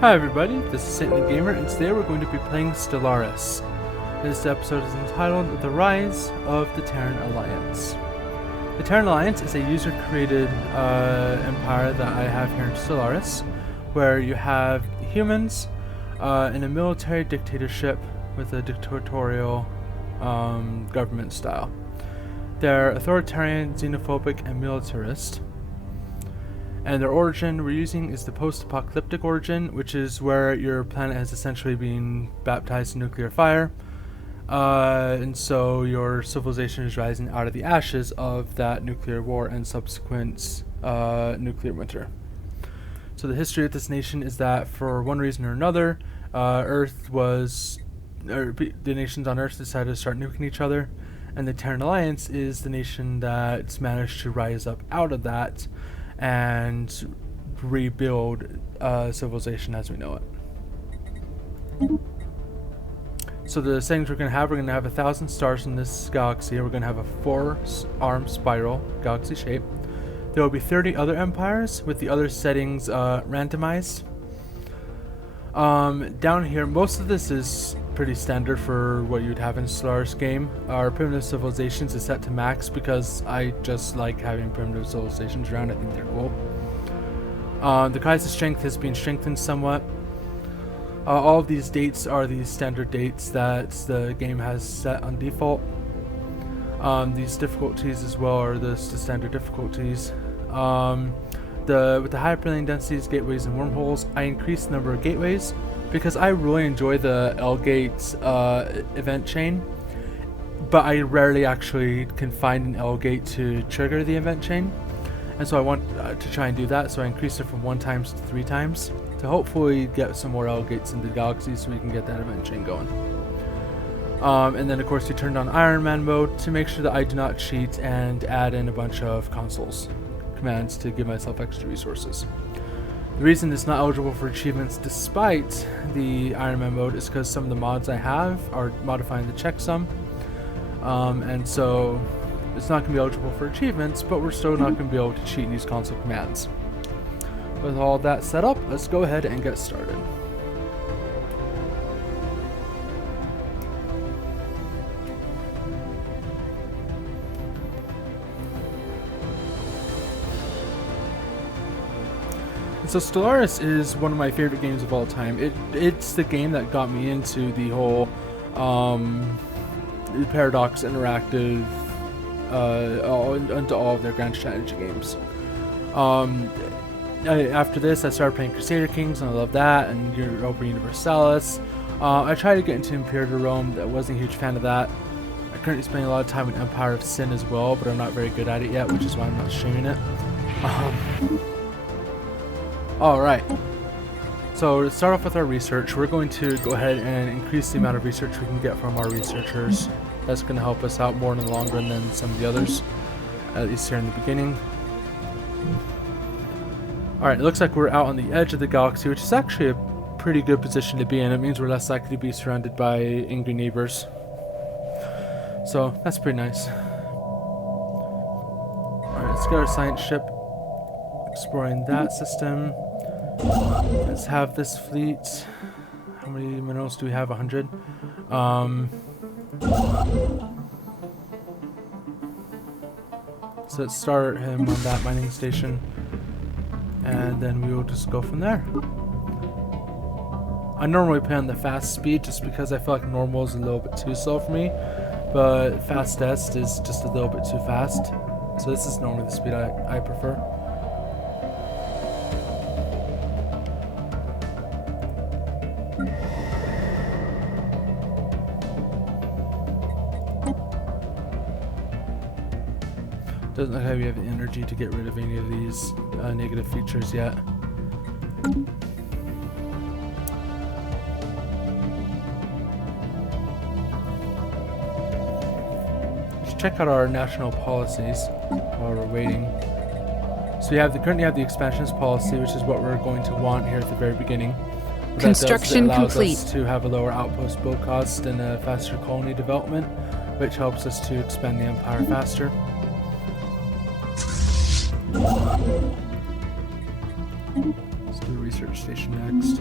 Hi everybody, this is Saintly Gamer, and today we're going to be playing Stellaris. This episode is entitled The Rise of the Terran Alliance. The Terran Alliance is a user-created empire that I have here in Stellaris, where you have humans in a military dictatorship with a dictatorial government style. They're authoritarian, xenophobic, and militarist. And their origin we're using is the post-apocalyptic origin, which is where your planet has essentially been baptized in nuclear fire. And so your civilization is rising out of the ashes of that nuclear war and subsequent nuclear winter. So the history of this nation is that for one reason or another, the nations on Earth decided to start nuking each other. And the Terran Alliance is the nation that's managed to rise up out of that and rebuild civilization as we know it. So the settings we're going to have 1,000 stars in this galaxy. We're going to have a 4-arm spiral galaxy shape. There will be 30 other empires with the other settings randomized. Down here, most of this is pretty standard for what you'd have in a Stellaris game. Our primitive civilizations is set to max because I just like having primitive civilizations around. I think they're cool. The crisis strength has been strengthened somewhat. All of these dates are the standard dates that the game has set on default. These difficulties as well are the standard difficulties. With the high perlining densities, gateways, and wormholes, I increased the number of gateways because I really enjoy the L-Gate event chain, but I rarely actually can find an L-Gate to trigger the event chain, and so I want to try and do that, so I increased it from 1 times to 3 times to hopefully get some more L-Gates in the galaxy so we can get that event chain going. And then of course we turned on Iron Man mode to make sure that I do not cheat and add in a bunch of consoles commands to give myself extra resources. The reason it's not eligible for achievements despite the Iron Man mode is because some of the mods I have are modifying the checksum, and so it's not going to be eligible for achievements, but we're still not going to be able to cheat and use console commands. With all that set up, let's go ahead and get started. So Stellaris is one of my favorite games of all time. It's the game that got me into the whole Paradox Interactive, into all of their grand strategy games. After this, I started playing Crusader Kings, and I love that, and Europa Universalis. I tried to get into Imperial Rome, I wasn't a huge fan of that. I currently spend a lot of time in Empire of Sin as well, but I'm not very good at it yet, which is why I'm not streaming it. Alright, so to start off with our research, we're going to go ahead and increase the amount of research we can get from our researchers. That's going to help us out more in the long run than some of the others, at least here in the beginning. Alright, it looks like we're out on the edge of the galaxy, which is actually a pretty good position to be in. It means we're less likely to be surrounded by angry neighbors. So, that's pretty nice. Alright, let's get our science ship, exploring that system. Let's have this fleet. How many minerals do we have? 100. So let's start him on that mining station, and then we will just go from there. I normally play on the fast speed just because I feel like normal is a little bit too slow for me, but fastest is just a little bit too fast. So this is normally the speed I prefer. Doesn't look like we have the energy to get rid of any of these negative features yet. Let's check out our national policies while we're waiting. So we currently have the expansionist policy, which is what we're going to want here at the very beginning. What Construction that does, it allows complete. us to have a lower outpost build cost and a faster colony development, which helps us to expand the empire faster. Let's do research research station next.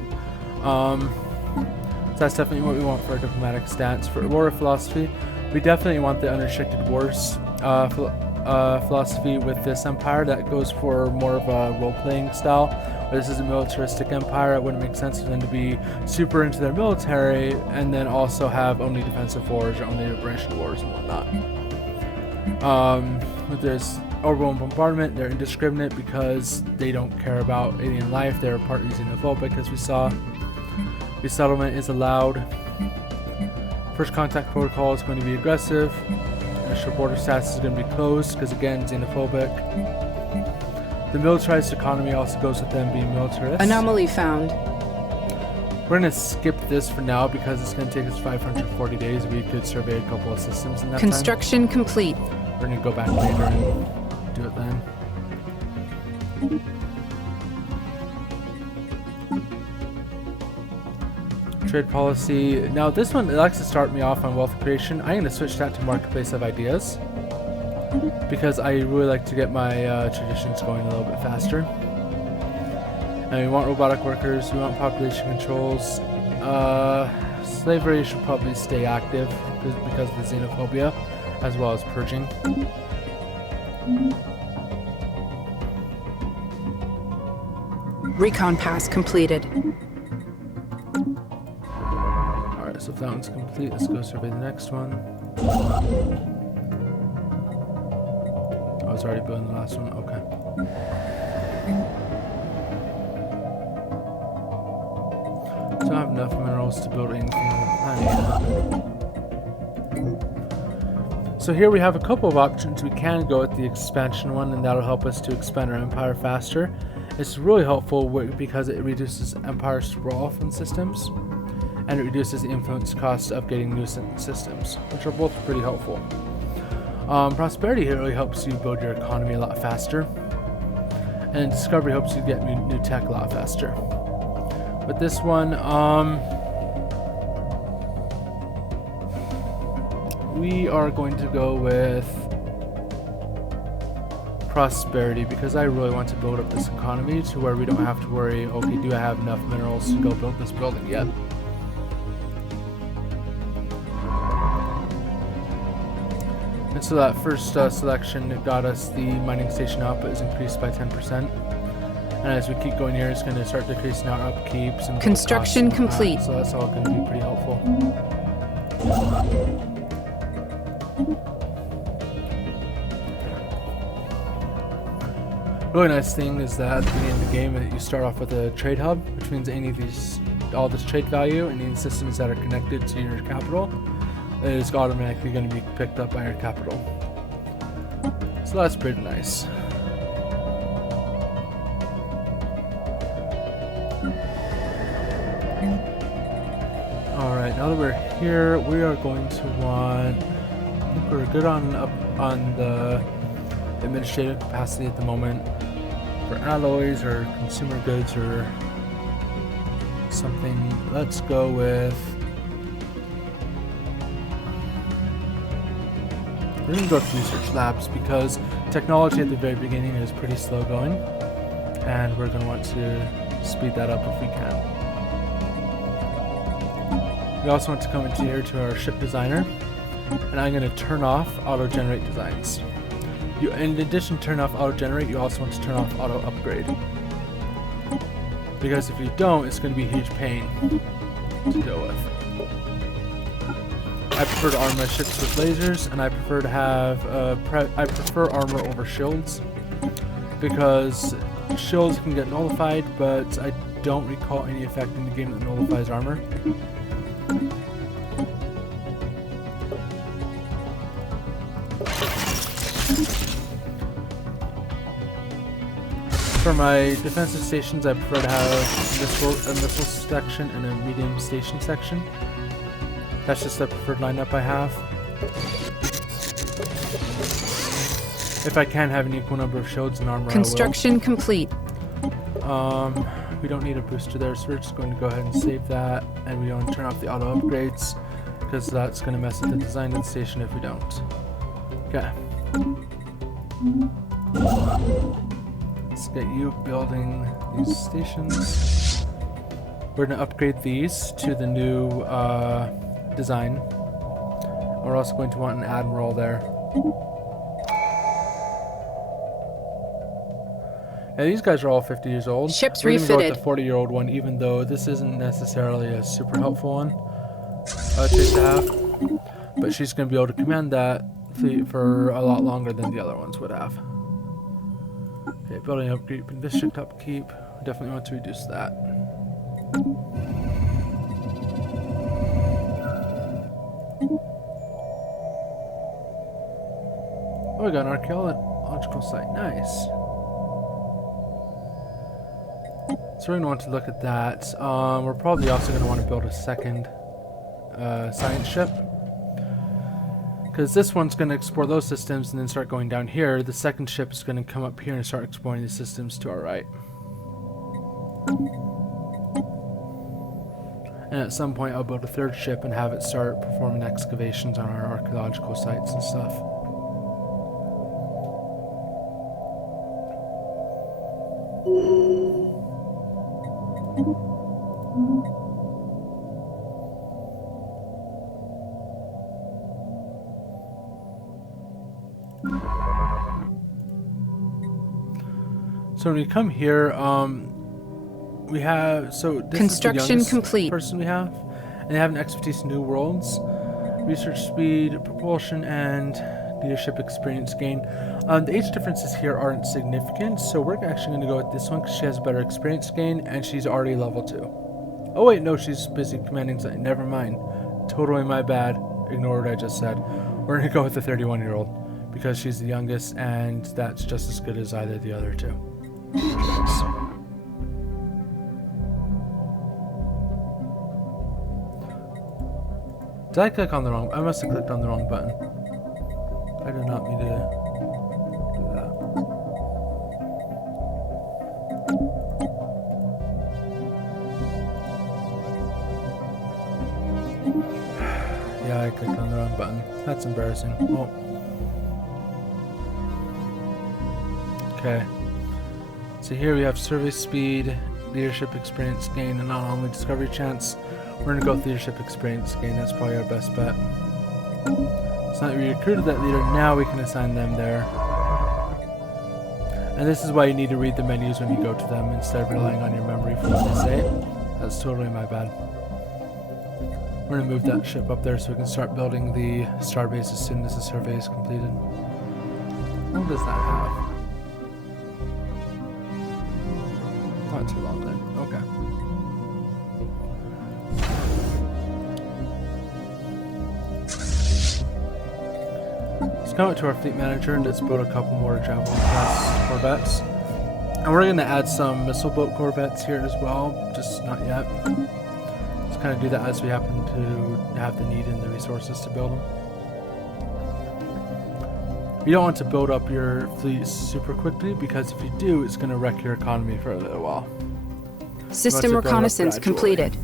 So that's definitely what we want for our diplomatic stance. For war philosophy, we definitely want the unrestricted wars philosophy with this empire that goes for more of a role-playing style. Where this is a militaristic empire, it wouldn't make sense for them to be super into their military and then also have only defensive wars or only liberation wars and whatnot. With this orbital bombardment, they're indiscriminate because they don't care about alien life. They're partly xenophobic, as we saw. Resettlement is allowed. First contact protocol is going to be aggressive. Initial border status is going to be closed because, again, xenophobic. The militarized economy also goes with them being militarist. Anomaly found. We're going to skip this for now because it's going to take us 540 days. We could survey a couple of systems in that Construction complete. We're going to go back later and do it then. Trade policy. Now this one, it likes to start me off on wealth creation. I'm going to switch that to marketplace of ideas because I really like to get my traditions going a little bit faster. And we want robotic workers, we want population controls. Slavery should probably stay active because of the xenophobia, as well as purging. Recon pass completed. Alright, so if that one's complete, let's go survey the next one. I was already building the last one, okay. Don't have enough minerals to build anything on the planet. So here we have a couple of options. We can go with the expansion one, and that'll help us to expand our empire faster. It's really helpful because it reduces empire sprawl from systems, and it reduces the influence cost of getting new systems, which are both pretty helpful. Prosperity here really helps you build your economy a lot faster, and discovery helps you get new tech a lot faster. With this one, we are going to go with prosperity because I really want to build up this economy to where we don't have to worry, okay, do I have enough minerals to go build this building yet? And so that first selection, it got us the mining station output is increased by 10%. And as we keep going here, it's going to start decreasing our upkeeps and construction complete. So that's all going to be pretty helpful. Really nice thing is that at the beginning of the game, you start off with a trade hub, which means all this trade value and any systems that are connected to your capital is automatically going to be picked up by your capital. So that's pretty nice. Alright, now that we're here, we are going to want, I think we're good on the administrative capacity at the moment for alloys or consumer goods or something. Let's go with, we're going to go with research labs because technology at the very beginning is pretty slow going, and we're going to want to speed that up if we can. We also want to come into here to our ship designer, and I'm going to turn off auto-generate designs. In addition to turn off auto-generate, you also want to turn off auto-upgrade. Because if you don't, it's going to be a huge pain to deal with. I prefer to arm my ships with lasers, and I prefer to have I prefer armor over shields because shields can get nullified, but I don't recall any effect in the game that nullifies armor. For my defensive stations, I prefer to have a missile section and a medium station section. That's just the preferred lineup I have. If I can have an equal number of shields and armor, construction complete. We don't need a booster there, so we're just going to go ahead and save that, and we don't turn off the auto upgrades because that's going to mess with the design of the station if we don't. Okay. Let's get you building these stations. We're going to upgrade these to the new design. We're also going to want an admiral there. Yeah, these guys are all 50 years old. Ships We're refitted. Go with the 40-year-old one, even though this isn't necessarily a super helpful one to have. But she's going to be able to command that fleet for a lot longer than the other ones would have. Okay, building upkeep and district upkeep. We definitely want to reduce that. Oh, we got an archaeological site. Nice. So we're going to want to look at that. We're probably also going to want to build a second science ship. Because this one's going to explore those systems and then start going down here. The second ship is going to come up here and start exploring the systems to our right. And at some point I'll build a third ship and have it start performing excavations on our archaeological sites and stuff. So when we come here, we have, so this Construction is the youngest complete. person we have, and they have an expertise in new worlds, research speed, propulsion, and leadership experience gain. The age differences here aren't significant, so we're actually going to go with this one because she has a better experience gain, and she's already level 2. Oh wait, no, she's busy commanding something. Never mind. Totally my bad. Ignore what I just said. We're going to go with the 31-year-old because she's the youngest, and that's just as good as either of the other two. Did I click on the wrong? I must have clicked on the wrong button. I did not mean to do that. Yeah, I clicked on the wrong button. That's embarrassing. Oh. Okay. So here we have survey speed, leadership experience gain, and not only discovery chance. We're going to go with leadership experience gain. That's probably our best bet. So now that we recruited that leader, now we can assign them there. And this is why you need to read the menus when you go to them instead of relying on your memory for what they say. That's totally my bad. We're going to move that ship up there so we can start building the starbase as soon as the survey is completed. What does that have? Not too long then. Okay. Let's go to our fleet manager and let's build a couple more Javelin class corvettes. And we're going to add some missile boat corvettes here as well, just not yet. Let's kind of do that as we happen to have the need and the resources to build them. You don't want to build up your fleet super quickly because if you do, it's going to wreck your economy for a little while. System reconnaissance completed.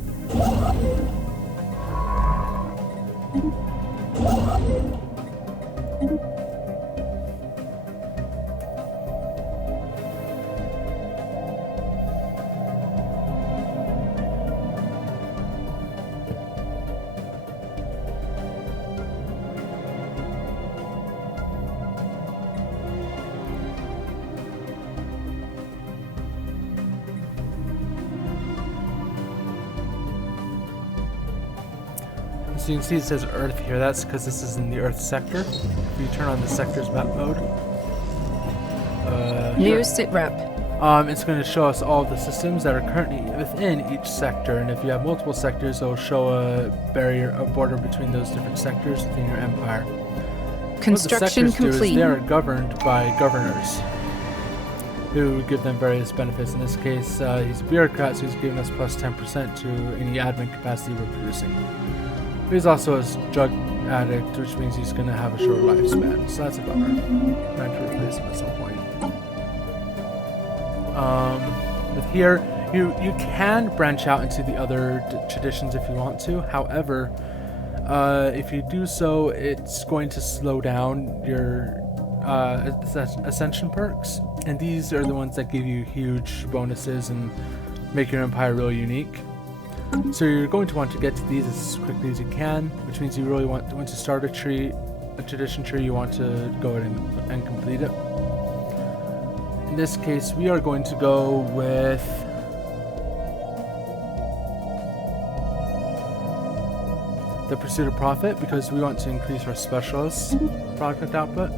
So you can see it says Earth here. That's because this is in the Earth sector. If you turn on the sector's map mode, New sitrep. it's going to show us all of the systems that are currently within each sector. And if you have multiple sectors, it'll show a barrier, a border between those different sectors within your empire. Construction what the sectors do is complete. they are governed by governors who give them various benefits. In this case, he's a bureaucrat, so he's giving us plus 10% to any admin capacity we're producing. He's also a drug addict, which means he's going to have a short lifespan, so that's a bummer. I'm trying to replace him at some point. With here, you can branch out into the other traditions if you want to. However, if you do so, it's going to slow down your ascension perks, and these are the ones that give you huge bonuses and make your empire really unique. So you're going to want to get to these as quickly as you can, which means you really want to, once you start a tradition tree, you want to go ahead and complete it. In this case, we are going to go with the pursuit of profit because we want to increase our specialist product output.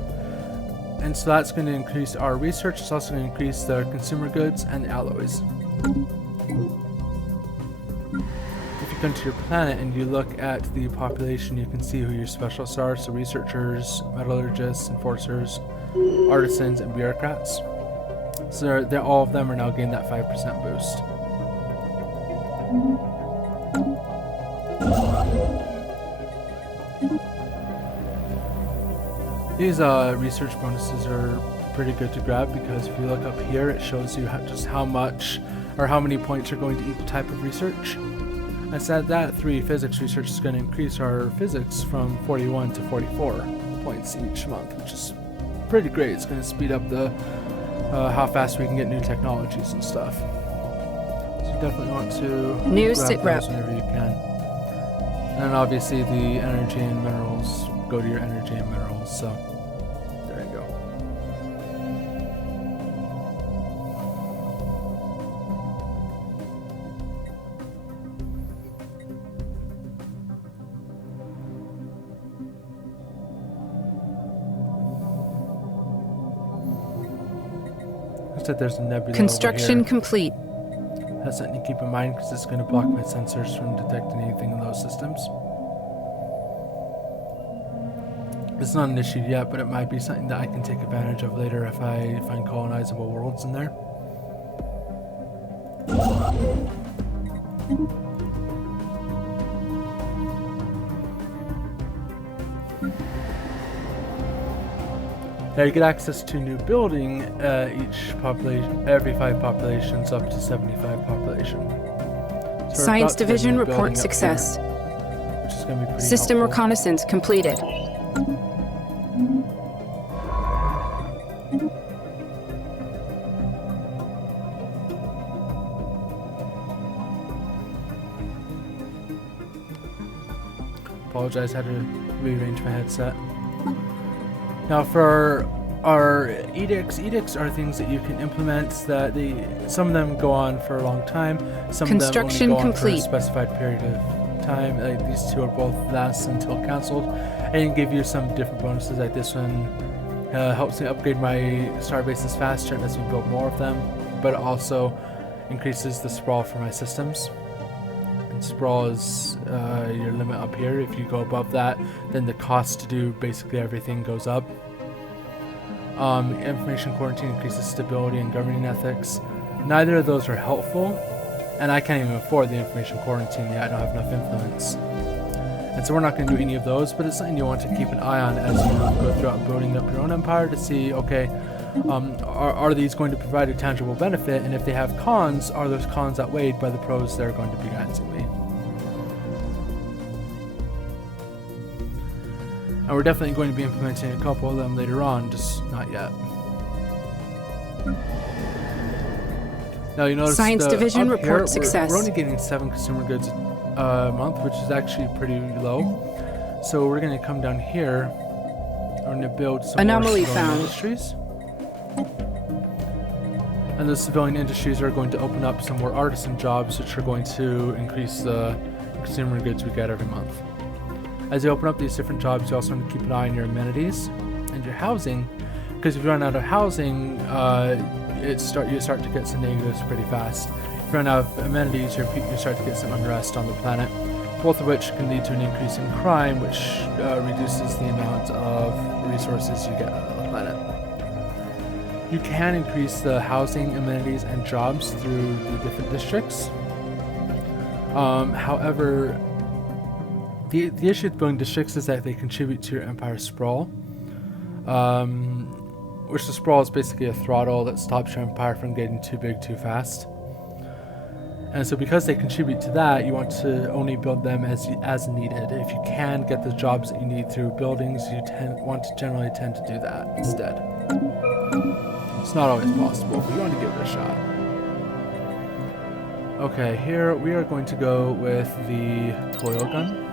And so that's going to increase our research. It's also going to increase the consumer goods and the alloys. If you come to your planet and you look at the population, you can see who your specialists are. So researchers, metallurgists, enforcers, artisans, and bureaucrats. So they're all of them are now getting that 5% boost. These research bonuses are pretty good to grab because if you look up here, it shows you just how much or how many points are going to each type of research. I said that 3 physics research is going to increase our physics from 41 to 44 points each month, which is pretty great. It's going to speed up the how fast we can get new technologies and stuff. So you definitely want to New grab sit rep those whenever you can. And then obviously the energy and minerals go to your energy and minerals. So there you go. There's a nebula Construction over here. complete. That's something to keep in mind because it's going to block my sensors from detecting anything in those systems. It's not an issue yet, but it might be something that I can take advantage of later if I find colonizable worlds in there. Now you get access to new building each population, every 5 populations up to 75 population. So Science Division report success. Here, which is going to be pretty System helpful. reconnaissance completed. Apologize, I had to rearrange my headset. Now for our edicts are things that you can implement that some of them go on for a long time, some Construction of them only go complete. on for a specified period of time. Like these 2 are both last until cancelled. I can give you some different bonuses like this one. Helps me upgrade my starbases faster and lets me build more of them, but it also increases the sprawl for my systems. And sprawl is your limit up here. If you go above that, then the cost to do basically everything goes up. Information quarantine increases stability and governing ethics. Neither of those are helpful, and I can't even afford the information quarantine yet. I don't have enough influence. And so we're not going to do any of those, but it's something you want to keep an eye on as you go throughout building up your own empire to see, okay, are these going to provide a tangible benefit? And if they have cons, are those cons outweighed by the pros they're going to be granting me? And we're definitely going to be implementing a couple of them later on, just not yet. Now you notice Science Division up report here, success. We're only getting 7 consumer goods a month, which is actually pretty low. So we're going to come down here. We're going to build some Anomaly more civilian found. industries. And the civilian industries are going to open up some more artisan jobs, which are going to increase the consumer goods we get every month. As you open up these different jobs, you also want to keep an eye on your amenities and your housing, because if you run out of housing, you start to get some negatives pretty fast. If you run out of amenities, you start to get some unrest on the planet, both of which can lead to an increase in crime, which reduces the amount of resources you get on the planet. You can increase the housing, amenities, and jobs through the different districts. However, the issue with building districts is that they contribute to your empire sprawl, which the sprawl is basically a throttle that stops your empire from getting too big too fast. And so because they contribute to that, you want to only build them as needed. If you can get the jobs that you need through buildings, you generally tend to do that instead. It's not always possible, but you want to give it a shot. Okay, here we are going to go with the coil gun.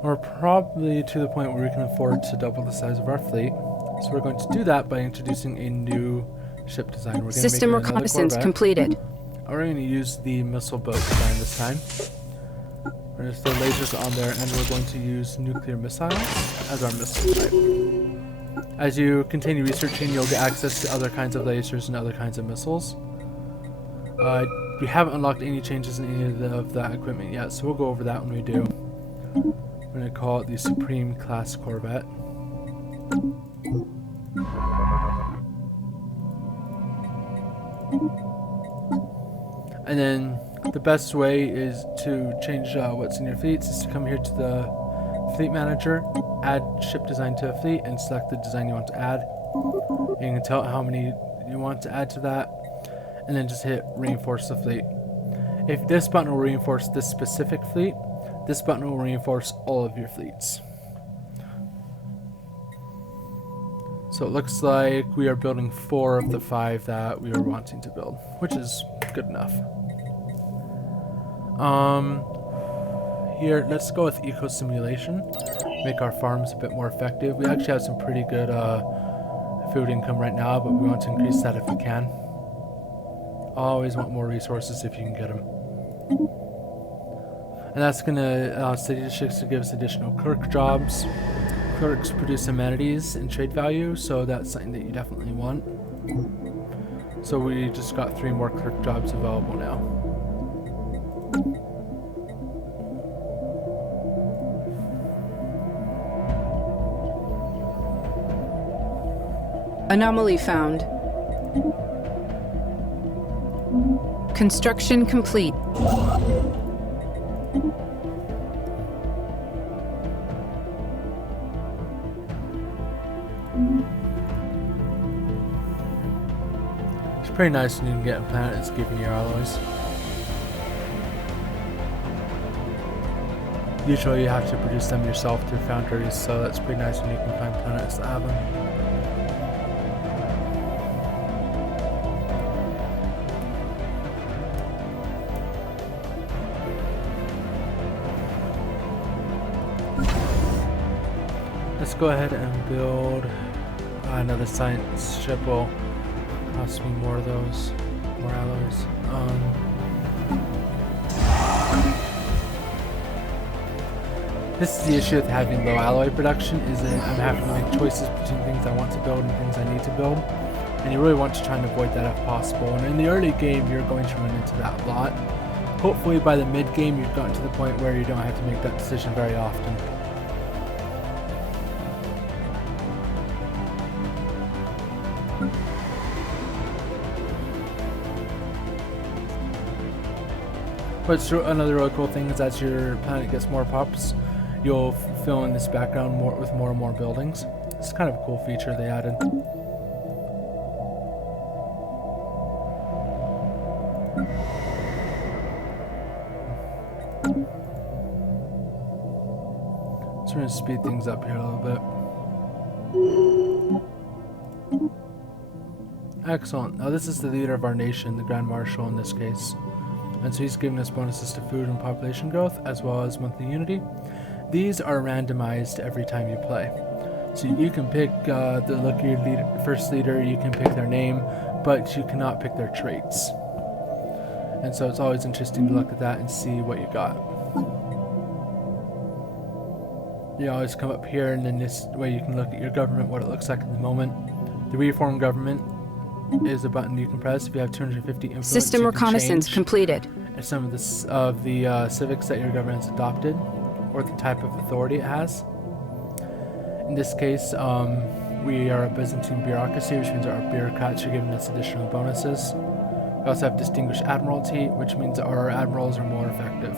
We're probably to the point where we can afford to double the size of our fleet. So we're going to do that by introducing a new ship design. We're going to System make it another reconnaissance Corvette. completed. We're going to use the missile boat design this time. We're going to throw lasers on there, and we're going to use nuclear missiles as our missile type. As you continue researching, you'll get access to other kinds of lasers and other kinds of missiles. We haven't unlocked any changes in any of that equipment yet, so we'll go over that when we do. We're going to call it the Supreme Class Corvette. And then the best way is to change what's in your fleets is to come here to the Fleet Manager, add ship design to a fleet, and select the design you want to add. You can tell it how many you want to add to that, and then just hit reinforce the fleet. If this button will reinforce this specific fleet, this button will reinforce all of your fleets. So it looks like we are building 4 of the 5 that we were wanting to build, which is good enough. Here, let's go with eco simulation. Make our farms a bit more effective. We actually have some pretty good food income right now, but we want to increase that if we can. Always want more resources if you can get them. And that's going to allow city districts to give us additional clerk jobs. Clerks produce amenities and trade value, so that's something that you definitely want. So we just got 3 more clerk jobs available now. Anomaly found. Construction complete. It's pretty nice when you can get a planet that's giving you alloys. Usually you have to produce them yourself through foundries, so that's pretty nice when you can find planets that have them. Let's go ahead and build another science ship. Will cost me more of those, more alloys. This is the issue with having low alloy production, is that I'm having to make choices between things I want to build and things I need to build. And you really want to try and avoid that if possible. And in the early game, you're going to run into that a lot. Hopefully by the mid game, you've gotten to the point where you don't have to make that decision very often. But another really cool thing is as your planet gets more pops, you'll fill in this background with more and more buildings. It's kind of a cool feature they added. So we're going to speed things up here a little bit. Excellent. Now this is the leader of our nation, the Grand Marshal in this case. And so he's giving us bonuses to food and population growth, as well as monthly unity. These are randomized every time you play. So you can pick the lucky first leader, you can pick their name, but you cannot pick their traits. And so it's always interesting to look at that and see what you got. You always come up here, and then this way you can look at your government, what it looks like at the moment. The reform government is a button you can press if you have 250 influence. System reconnaissance completed. And some of the civics that your government has adopted, or the type of authority it has. In this case, we are a Byzantine bureaucracy, which means our bureaucrats are giving us additional bonuses. We also have distinguished admiralty, which means our admirals are more effective.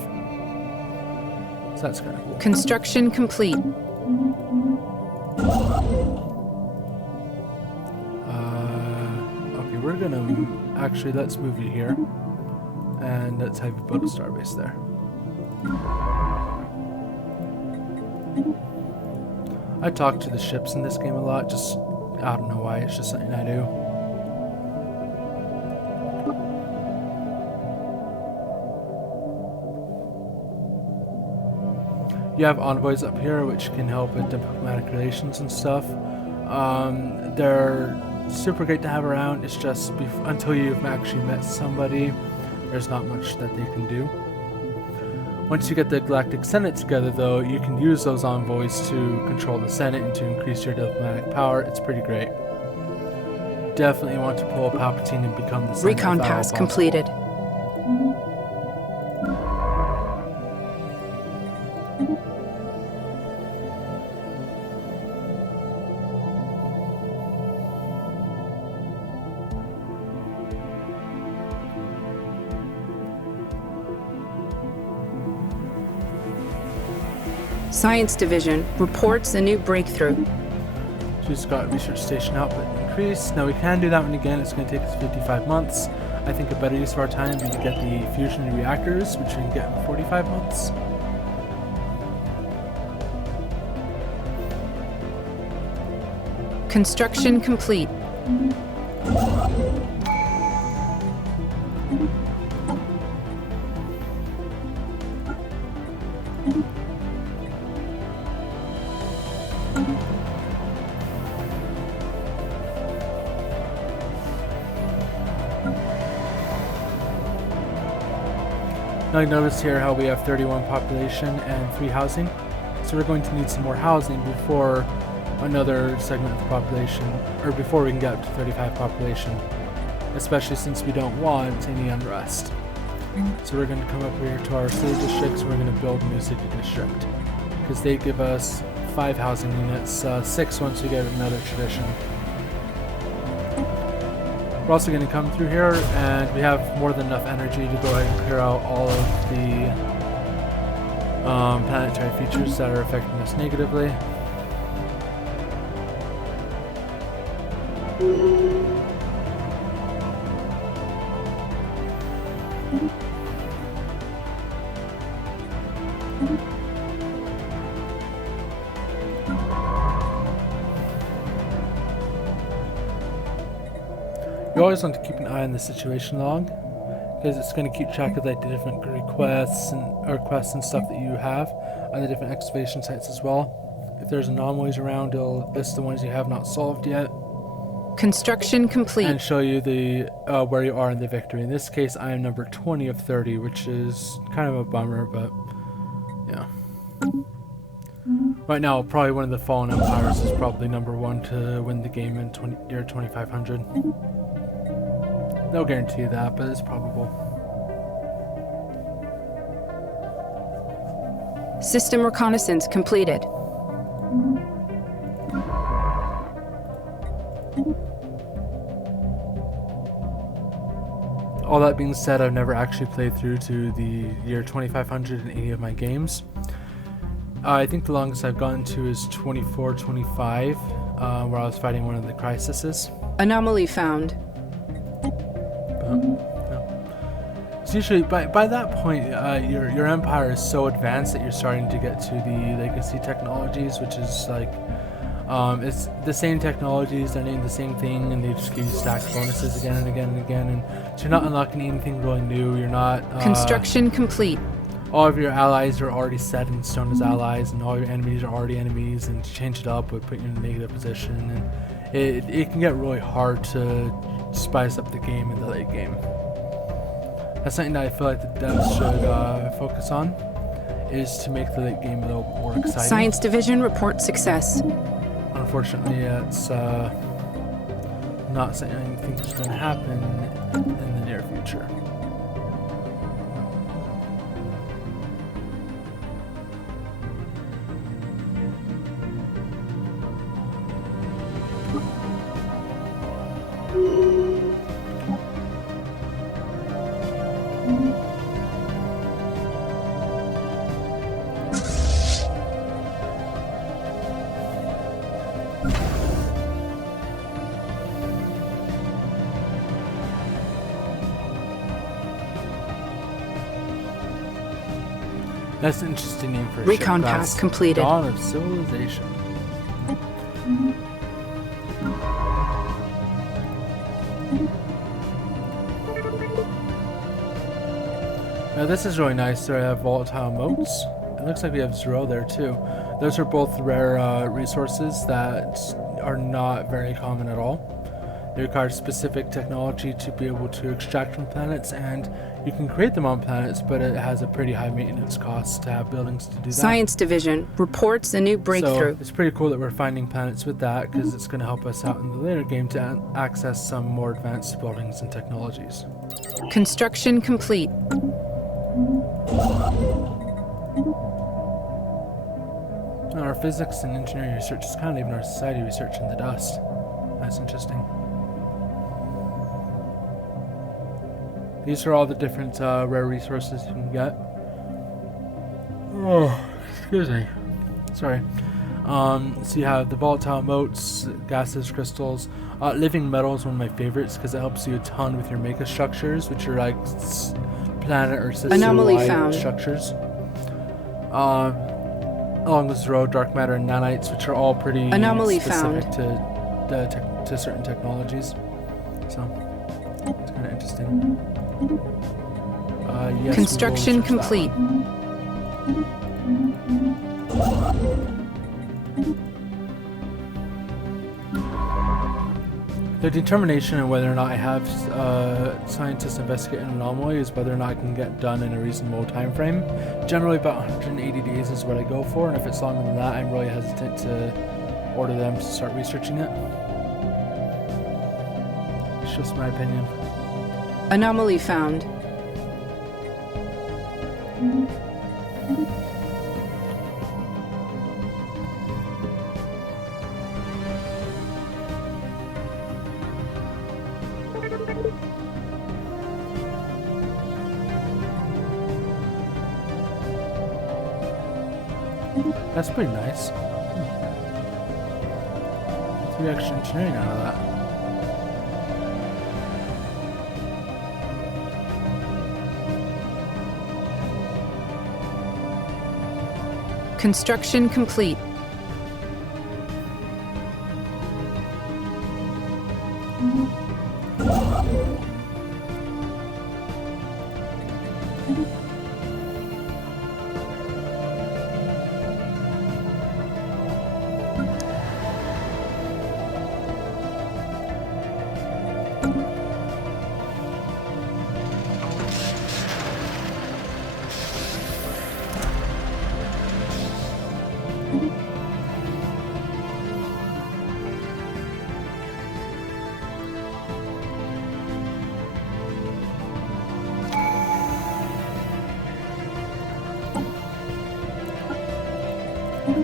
So that's kind of cool. Construction complete. We're gonna actually, let's move you here, And that's how you build a starbase there. I talk to the ships in this game a lot, just, I don't know why, it's just something I do. You have envoys up here, which can help with diplomatic relations and stuff. They're super great to have around. It's just until you've actually met somebody, there's not much that they can do. Once you get the Galactic Senate together, though, you can use those envoys to control the Senate and to increase your diplomatic power. It's pretty great. Definitely want to pull Palpatine and become the Senate. Recon pass completed. Science Division reports a new breakthrough. She's got research station output increased. Now we can do that one again. It's going to take us 55 months. I think a better use of our time would be to get the fusion reactors, which we can get in 45 months. Construction complete. Now you notice here how we have 31 population and 3 housing. So we're going to need some more housing before another segment of the population, or before we can get up to 35 population, especially since we don't want any unrest. So we're going to come up here to our city districts. We're going to build a new city district because they give us 5 housing units, 6 once we get another tradition. We're also going to come through here, and we have more than enough energy to go ahead and clear out all of the planetary features that are affecting us negatively. You always want to keep an eye on the situation log, because it's going to keep track of like the different requests and stuff that you have on the different excavation sites as well. If there's anomalies around, it'll list the ones you have not solved yet. Construction complete. And show you the where you are in the victory. In this case, I am number 20 of 30, which is kind of a bummer, but yeah. Right now, probably one of the fallen empires is probably number 1 to win the game in year 2500. No guarantee of that, but it's probable. System reconnaissance completed. All that being said, I've never actually played through to the year 2500 in any of my games. I think the longest I've gotten to is 2425, where I was fighting one of the crises. Anomaly found. So usually, by that point, your empire is so advanced that you're starting to get to the legacy technologies, which is like, it's the same technologies, they're named the same thing, and they just give you stacked bonuses again and again and again, and so you're not unlocking anything really new, you're not... Construction complete. All of your allies are already set in stone as allies, and all your enemies are already enemies, and to change it up would put you in a negative position, and it can get really hard to spice up the game in the late game. That's something that I feel like the devs should focus on, is to make the late game a little more exciting. Science Division report success. Unfortunately, it's not something I think is going to happen in the near future. That's an interesting name for a Recon ship pass class. completed. Dawn of Civilization. Now this is really nice. So I have volatile motes. It looks like we have Zero there too. Those are both rare resources that are not very common at all. They require specific technology to be able to extract from planets, and you can create them on planets, but it has a pretty high maintenance cost to have buildings to do that. Science Division reports a new breakthrough. So it's pretty cool that we're finding planets with that, because it's going to help us out in the later game to access some more advanced buildings and technologies. Construction complete. Our physics and engineering research is kind of leaving our society research in the dust. That's interesting. These are all the different rare resources you can get. Oh, excuse me. Sorry. So you have the volatile motes, gases, crystals. Living metal is one of my favorites because it helps you a ton with your mega structures, which are like planet or system-wide structures. Along with Zero, dark matter, and nanites, which are all pretty specific to certain technologies. So it's kind of interesting. Yes, construction complete. The determination of whether or not I have scientists investigate an anomaly is whether or not I can get done in a reasonable time frame. Generally about 180 days is what I go for, and if it's longer than that, I'm really hesitant to order them to start researching it. It's just my opinion. Anomaly found. That's pretty nice. 3 extra engineering out of that. Construction complete.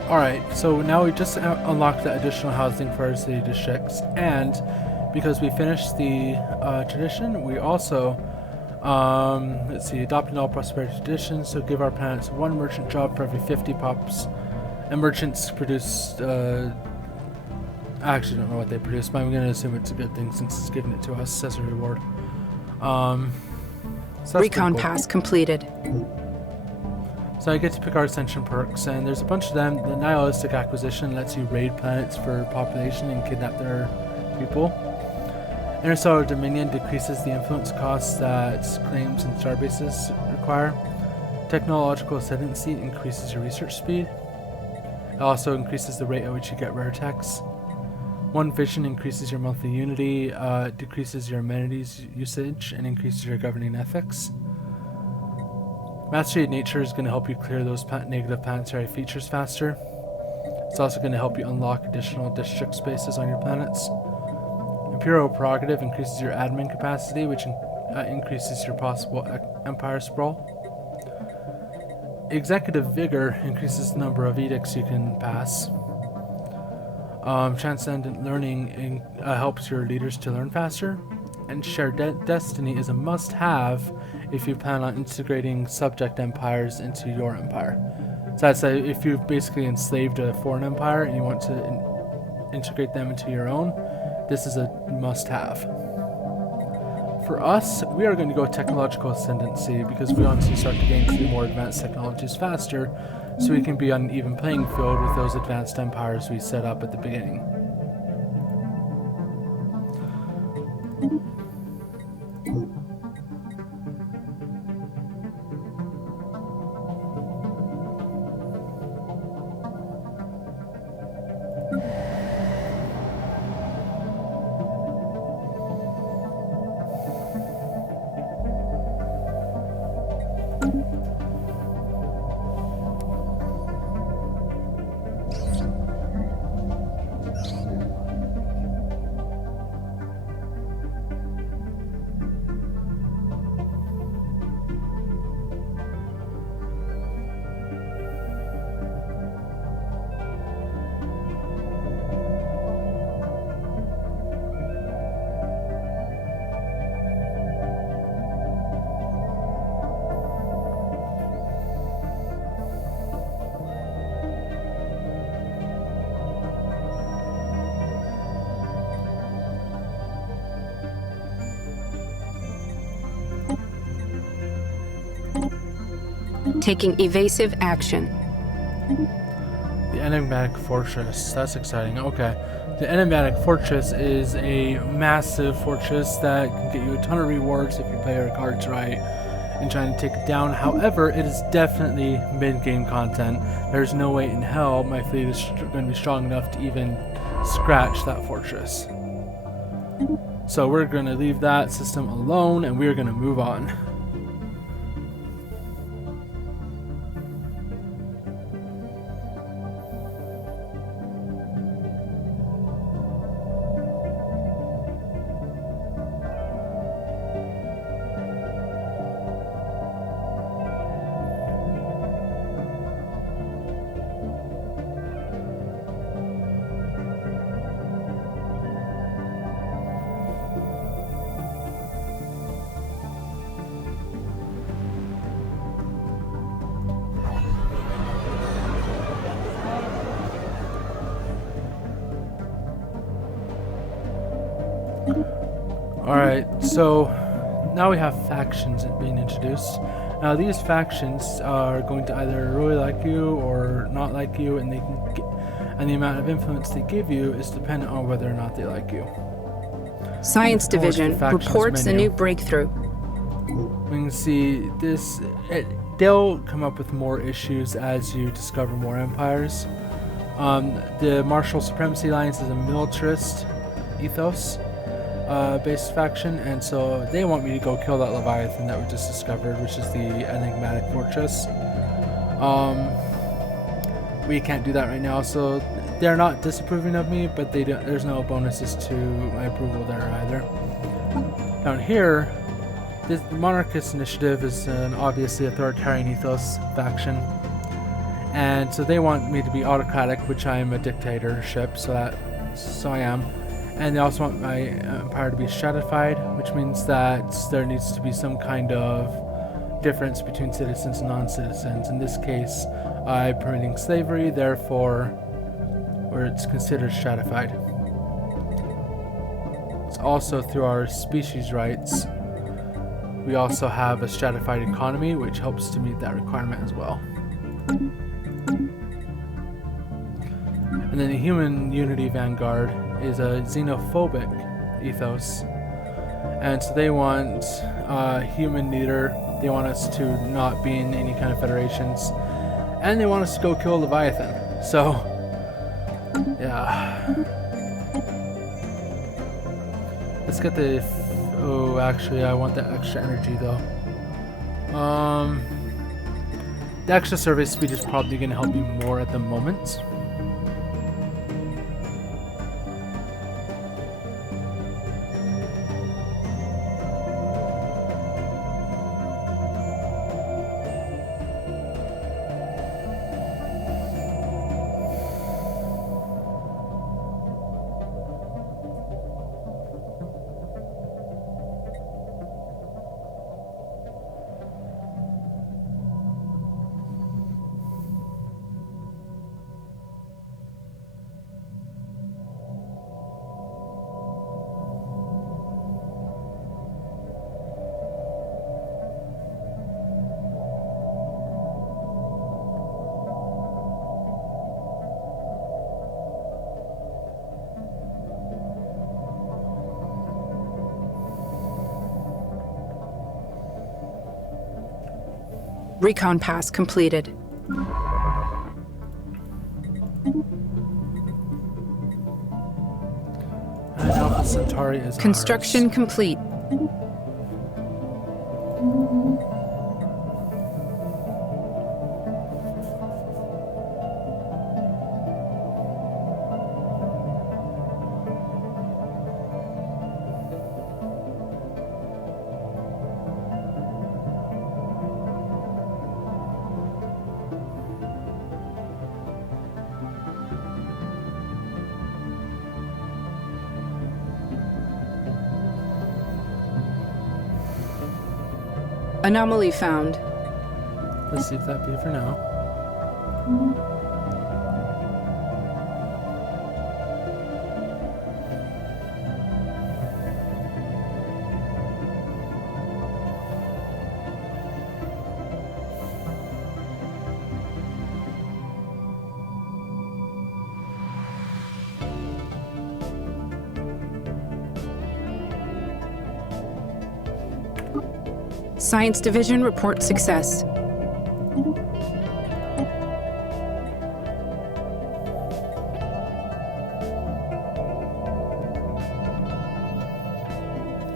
Alright, so now we just unlocked the additional housing for our city districts, and because we finished the tradition, we also, let's see, adopting all prosperity traditions, so give our planets 1 merchant job for every 50 pops, and merchants produce, I actually don't know what they produce, but I'm going to assume it's a good thing since it's giving it to us as a reward. So that's Recon cool. pass completed. So I get to pick our ascension perks, and there's a bunch of them. The nihilistic acquisition lets you raid planets for population and kidnap their people. Interstellar dominion decreases the influence costs that claims and starbases require. Technological ascendancy increases your research speed. It also increases the rate at which you get rare techs. 1 vision increases your monthly unity, decreases your amenities usage, and increases your governing ethics. Mastery of Nature is going to help you clear those negative planetary features faster. It's also going to help you unlock additional district spaces on your planets. Imperial Prerogative increases your admin capacity, which increases your possible empire sprawl. Executive Vigor increases the number of edicts you can pass. Transcendent Learning helps your leaders to learn faster. And Shared Destiny is a must-have if you plan on integrating subject empires into your empire. So that's if you've basically enslaved a foreign empire and you want to integrate them into your own, this is a must-have. For us, we are going to go technological ascendancy because we want to start to gain through more advanced technologies faster, so we can be on an even playing field with those advanced empires we set up at the beginning. Taking evasive action. The enigmatic fortress. That's exciting. Okay. The enigmatic fortress is a massive fortress that can get you a ton of rewards if you play your cards right and trying to take it down. However, it is definitely mid-game content. There's no way in hell my fleet is going to be strong enough to even scratch that fortress. So we're going to leave that system alone and we're going to move on. Alright, so now we have factions being introduced. Now these factions are going to either really like you or not like you, and they can and the amount of influence they give you is dependent on whether or not they like you. Science Division reports a new breakthrough. We can see this. They'll come up with more issues as you discover more empires. The Martial Supremacy Alliance is a militarist ethos based faction, and so they want me to go kill that Leviathan that we just discovered, which is the enigmatic fortress. We can't do that right now, so they're not disapproving of me, but there's no bonuses to my approval there either. Down here, this Monarchist Initiative is an obviously authoritarian ethos faction, and so they want me to be autocratic, which I am a dictatorship, so I am. And they also want my empire to be stratified, which means that there needs to be some kind of difference between citizens and non-citizens. In this case, I'm permitting slavery, therefore, where it's considered stratified. It's also through our species rights, we also have a stratified economy, which helps to meet that requirement as well. And then the Human Unity Vanguard is a xenophobic ethos, and so they want a human leader. They want us to not be in any kind of federations, and they want us to go kill Leviathan. So yeah, let's get the oh, actually I want that extra energy though. The extra survey speed is probably going to help me more at the moment. Recon pass completed. And Alpha Centauri is Construction ours. complete. Anomaly found. Let's leave that be for now. Science Division report success.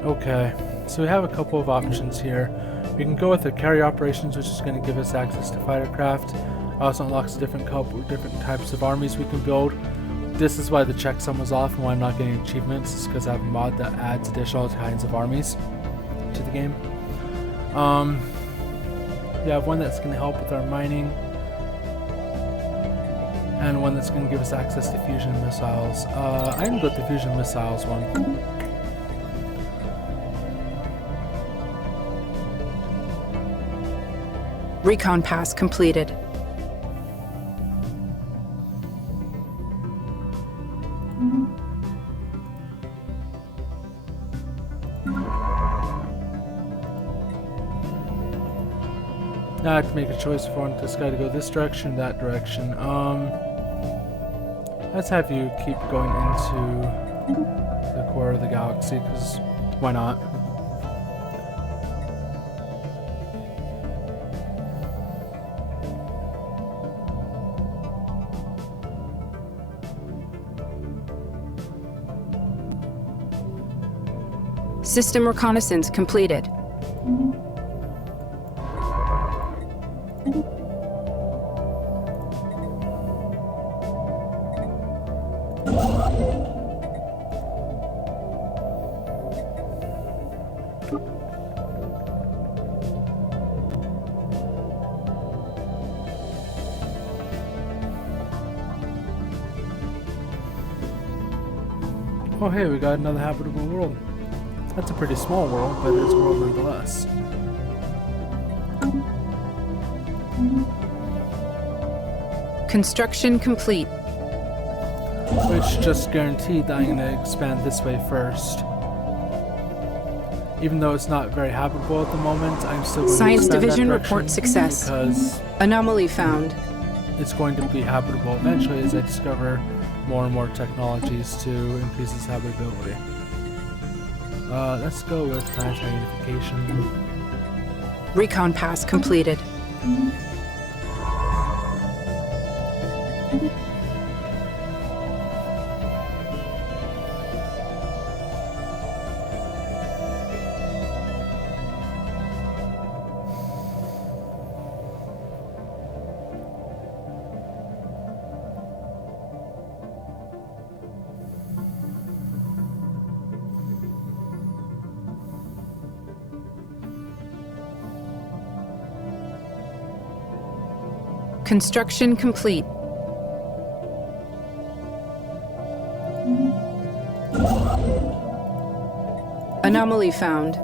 Okay, so we have a couple of options here. We can go with the carry operations, which is going to give us access to fighter craft. Also unlocks different types of armies we can build. This is why the checksum was off and why I'm not getting achievements, is because I have a mod that adds additional kinds of armies to the game. We have one that's going to help with our mining, and one that's going to give us access to fusion missiles. I can go with the fusion missiles one. Recon pass completed. Now I have to make a choice if I want this guy to go this direction or that direction. Let's have you keep going into the core of the galaxy, because why not? System reconnaissance completed. Oh hey, we got another habitable world. That's a pretty small world, but it's a world nonetheless. Construction complete. Which just guaranteed that I'm going to expand this way first. Even though it's not very habitable at the moment, I'm still going Science to expand Division that report direction success. because Anomaly found. it's going to be habitable eventually as I discover more and more technologies to increase its habitability. Let's go with planetary unification. Recon pass completed. Construction complete. Anomaly found.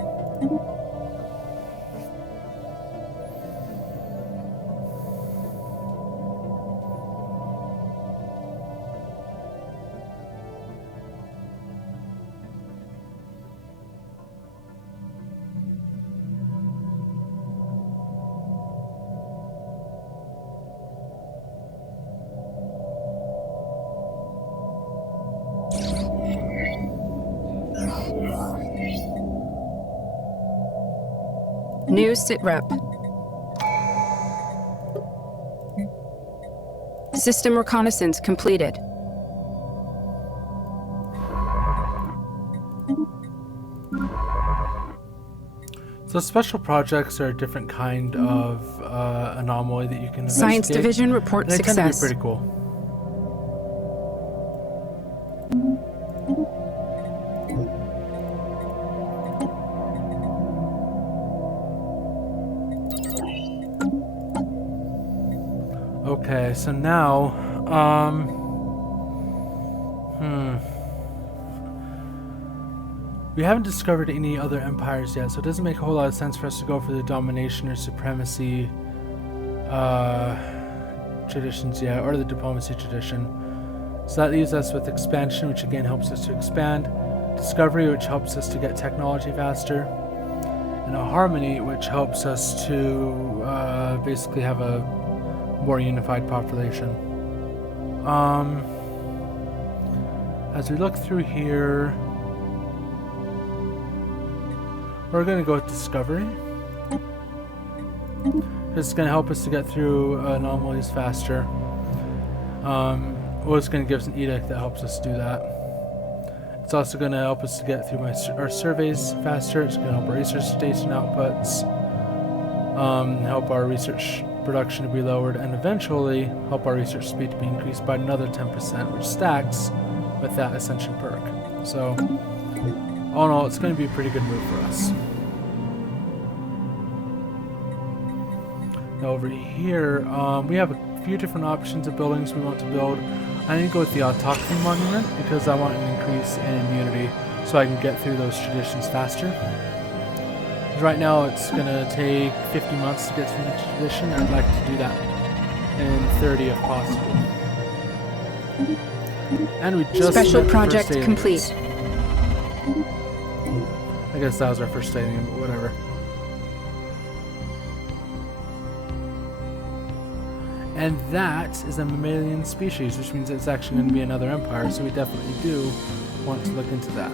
New sitrep. System reconnaissance completed. So special projects are a different kind of anomaly that you can investigate. Science Division report They tend to be success. pretty cool. Okay, so now, we haven't discovered any other empires yet, so it doesn't make a whole lot of sense for us to go for the domination or supremacy traditions yet, or the diplomacy tradition. So that leaves us with expansion, which again helps us to expand, discovery, which helps us to get technology faster, and a harmony, which helps us to basically have a more unified population. As we look through here, we're going to go with discovery. It's going to help us to get through anomalies faster. Well, it's going to give us an edict that helps us do that. It's also going to help us to get through our surveys faster. It's going to help our research station outputs, help our research production to be lowered, and eventually help our research speed to be increased by another 10%, which stacks with that Ascension perk. So, all in all, it's going to be a pretty good move for us. Now over here, we have a few different options of buildings we want to build. I need to go with the Autochthon Monument because I want an increase in immunity so I can get through those traditions faster. Right now it's going to take 50 months to get through the tradition. I'd like to do that in 30 if possible. And we just Special met the project first complete. aliens. I guess that was our first alien, but whatever. And that is a mammalian species, which means it's actually going to be another empire, so we definitely do want to look into that.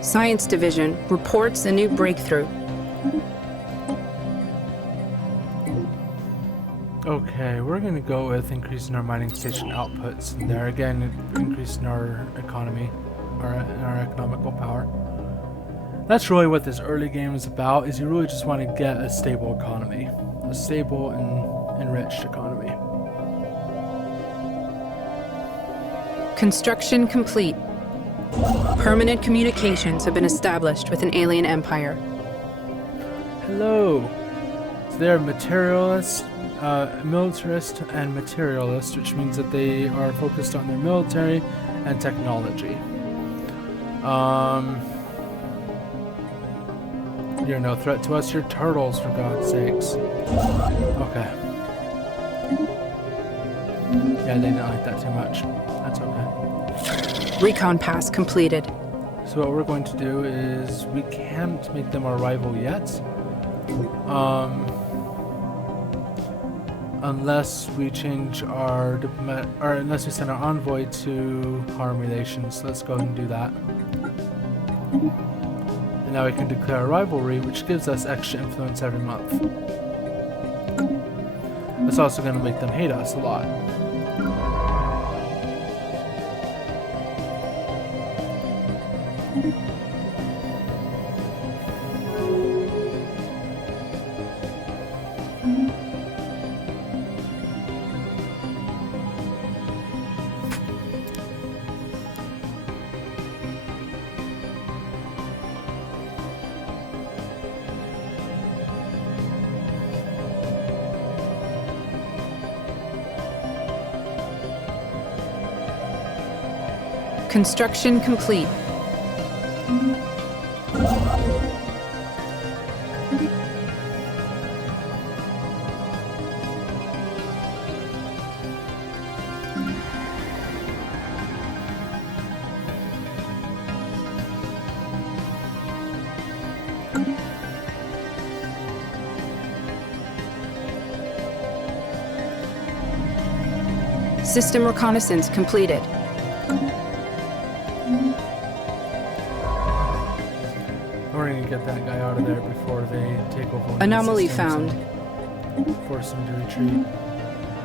Science Division reports a new breakthrough. Okay, we're going to go with increasing our mining station outputs. And there again, increasing our economy, our economical power. That's really what this early game is about, is you really just want to get a stable economy. A stable and enriched economy. Construction complete. Permanent communications have been established with an alien empire. Hello! So they're materialist, militarist and materialist, which means that they are focused on their military and technology. You're no threat to us, you're turtles, for God's sakes. Okay. Yeah, they didn't like that too much. That's okay. Recon pass completed. So what we're going to do is, we can't make them our rival yet. Unless we change our diplomat, or unless we send our envoy to harm relations. So let's go ahead and do that. And now we can declare a rivalry, which gives us extra influence every month. It's also going to make them hate us a lot. Construction complete. System reconnaissance completed. We're gonna get that guy out of there before they take over. one of the Anomaly systems found. and force him to retreat.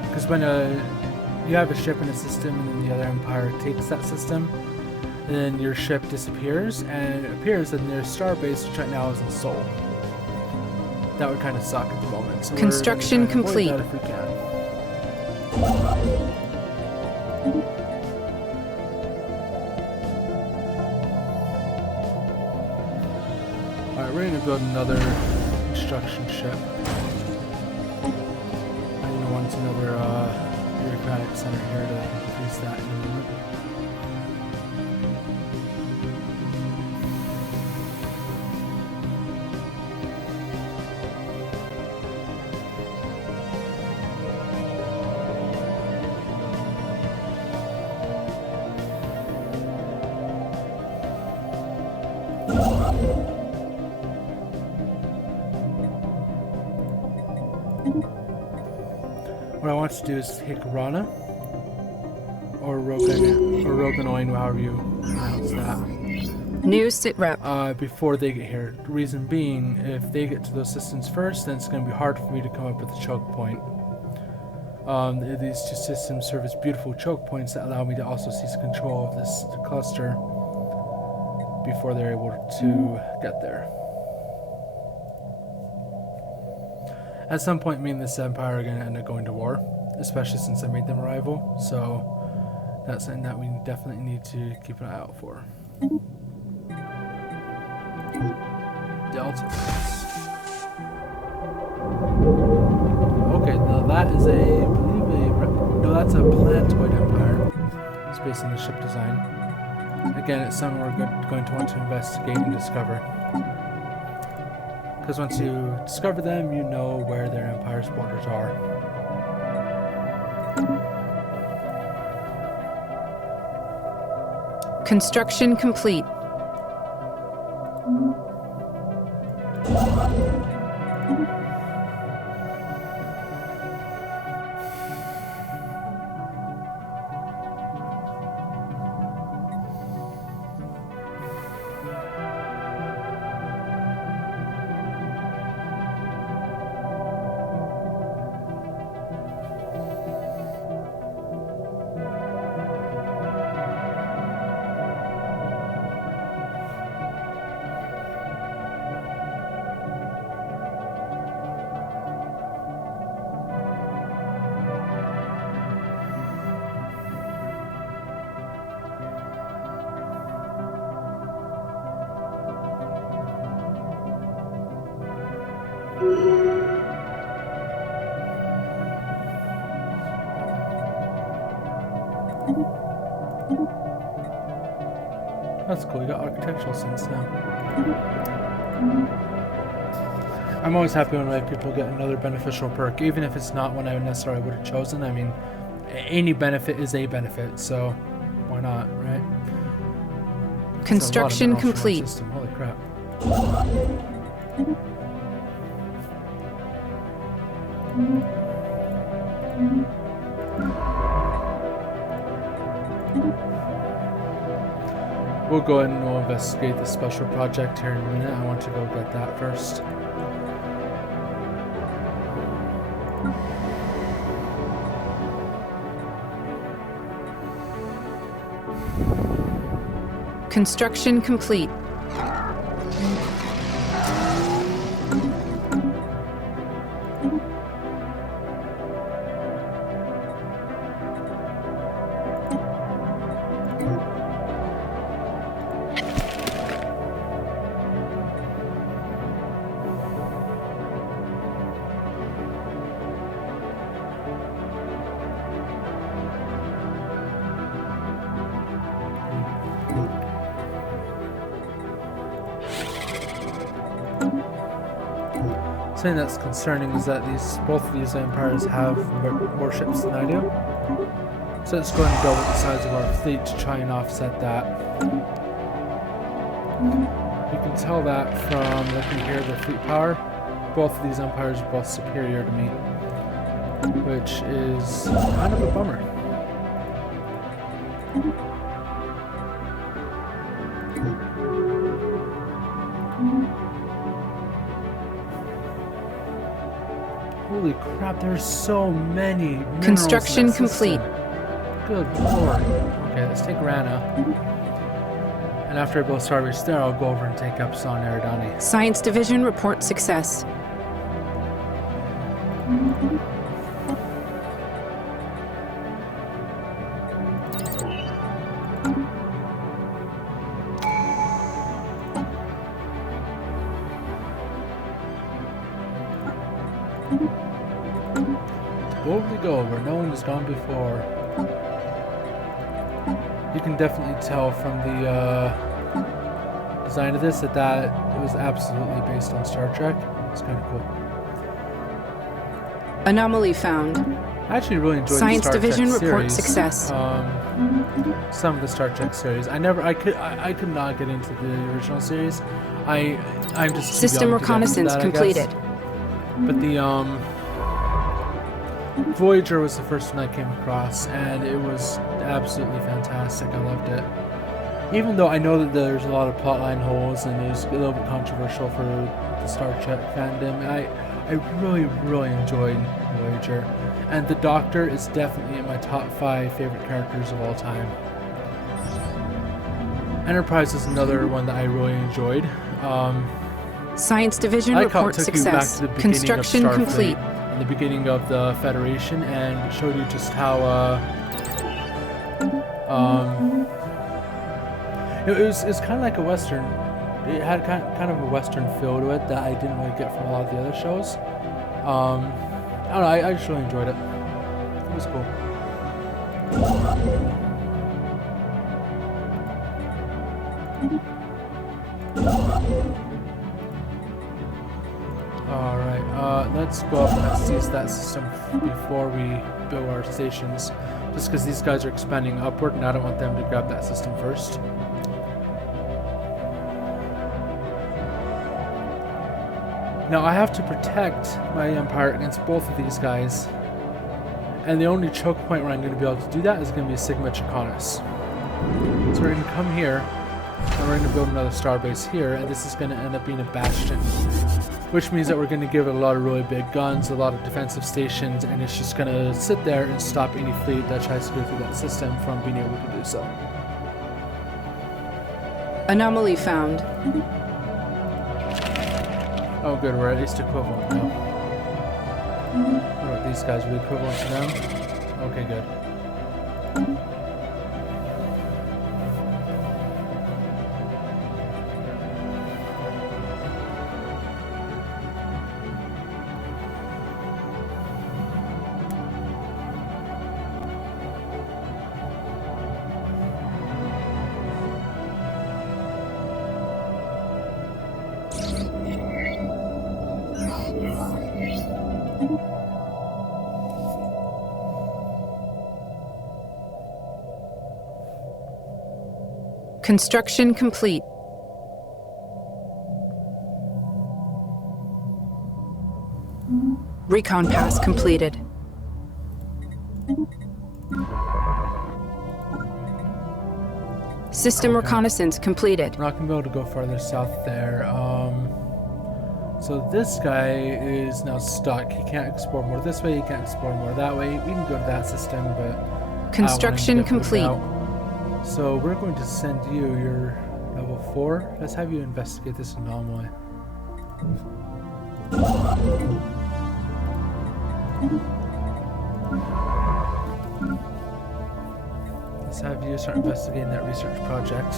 Because when you have a ship in a system and then the other empire takes that system, then your ship disappears and it appears in their starbase, which right now is in Seoul. That would kind of suck at the moment. So Construction we're gonna try to complete. avoid that if we can. Alright, we're going to build another construction ship. I'm going to want another bureaucratic center here to increase that in a moment. What I want to do is take Rana or Roganoin, however you pronounce that, New sitrep. before they get here. The reason being, if they get to those systems first, then it's going to be hard for me to come up with a choke point. These two systems serve as beautiful choke points that allow me to also seize control of this cluster before they're able to get there. At some point, me and this empire are going to end up going to war, especially since I made them a rival, so that's something that we definitely need to keep an eye out for. Delta. Okay, now that is no, that's a planetoid empire. It's based on the ship design. Again, it's something we're going to want to investigate and discover. Because once you discover them, you know where their empire's borders are. Construction complete. That's cool, you got architectural sense now. I'm always happy when my people get another beneficial perk, even if it's not one I necessarily would have chosen. I mean, any benefit is a benefit, so why not, right? Construction complete. Holy crap. We'll go ahead and we'll investigate the special project here in a minute. I want to go get that first. Construction complete. Something that's concerning is that both of these empires have more ships than I do. So it's going to double the size of our fleet to try and offset that. You can tell that from looking here at the fleet power. Both of these empires are both superior to me, which is kind of a bummer. Holy crap, there's so many minerals Construction in that complete. system. Good lord. Okay, let's take Rana. And after I blow Starbase there, I'll go over and take Epsilon Eridani. Science Division report success. Boldly go where no one has gone before. You can definitely tell from the design of this that it was absolutely based on Star Trek. It's kind of cool. Anomaly found. I actually really enjoyed Science the Star Division Trek report series. success. Some of the Star Trek series. I could not get into the original series. I'm just too System young to get into reconnaissance that, I completed. guess. But the Voyager was the first one I came across, and it was absolutely fantastic. I loved it. Even though I know that there's a lot of plotline holes and it was a little bit controversial for the Star Trek fandom, I really, really enjoyed Voyager. And the Doctor is definitely in my top 5 favorite characters of all time. Enterprise is another one that I really enjoyed. Science Division I report took you back success. to the beginning Construction of Starfleet complete. and the beginning of the Federation, and showed you just how it was kind of like a Western. It had kind of a Western feel to it that I didn't really get from a lot of the other shows. I don't know, I just really enjoyed it. It was cool. Alright, let's go up and seize that system before we build our stations. Just because these guys are expanding upward and I don't want them to grab that system first. Now I have to protect my empire against both of these guys. And the only choke point where I'm going to be able to do that is going to be Sigma Chicanis. So we're going to come here, and we're going to build another starbase here, and this is going to end up being a bastion. Which means that we're going to give it a lot of really big guns, a lot of defensive stations, and it's just going to sit there and stop any fleet that tries to go through that system from being able to do so. Anomaly found. Oh good, we're at least equivalent now. What about these guys? Are we equivalent to them? Okay, good. Construction complete. Recon pass completed. System reconnaissance completed. We're not going to be able to go farther south there. So this guy is now stuck. He can't explore more this way, he can't explore more that way. We can go to that system, but Construction complete. So we're going to send you your level 4. Let's have you investigate this anomaly. Let's have you start investigating that research project.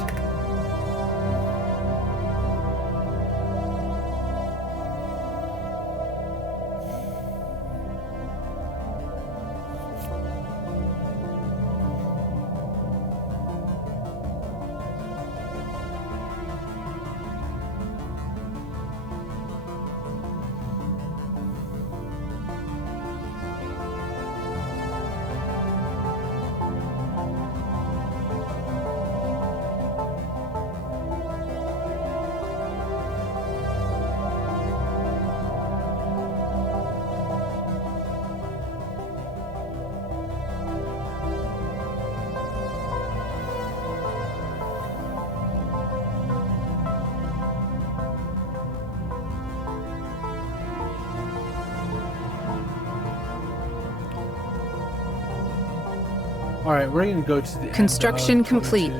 Alright, we're going to go to the Construction end of complete.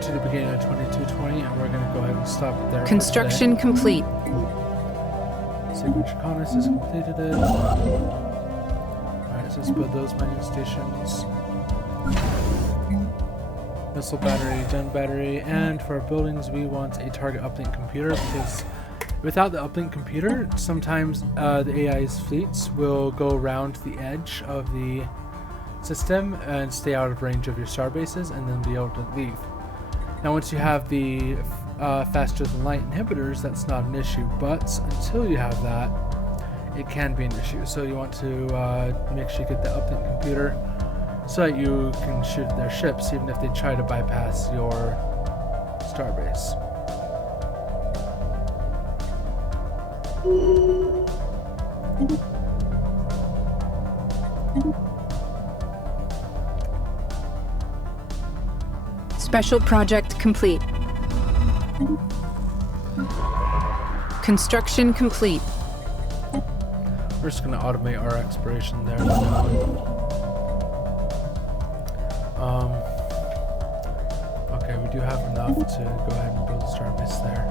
to the beginning of 2220, and we're going to go ahead and stop it there. Construction complete. Signature Connors has completed it. Alright, so let's build those mining stations. Missile battery, gen battery, and for our buildings we want a target uplink computer, because without the uplink computer, sometimes the AI's fleets will go around the edge of the system and stay out of range of your star bases and then be able to leave. Now once you have the faster than light inhibitors, that's not an issue, but until you have that, it can be an issue. So you want to make sure you get the uplink computer so that you can shoot their ships even if they try to bypass your starbase. Special project complete. Construction complete. We're just going to automate our exploration there. Okay, we do have enough to go ahead and build a starbase there.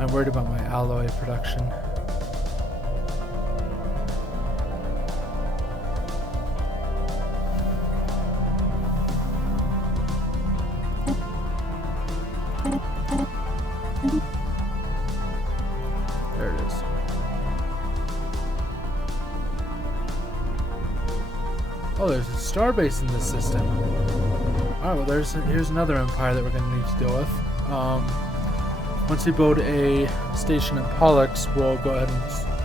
I'm worried about my alloy production. There it is. Oh, there's a starbase in this system. Alright, well here's another empire that we're going to need to deal with. Once we build a station in Pollux, we'll go ahead and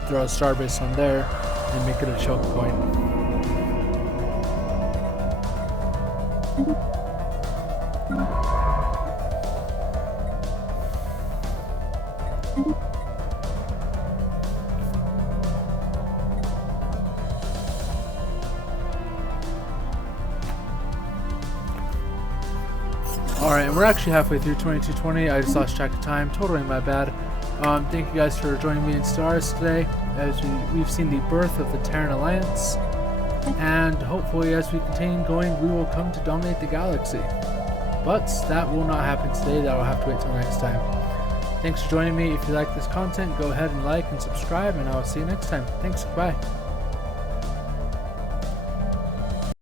throw a starbase on there and make it a choke point. Alright, and we're actually halfway through 2220. I just lost track of time. Totally my bad. Thank you guys for joining me in Stellaris today, as we've seen the birth of the Terran Alliance. And hopefully as we continue going, we will come to dominate the galaxy. But that will not happen today. That will have to wait till next time. Thanks for joining me. If you like this content, go ahead and like and subscribe, and I will see you next time. Thanks. Bye.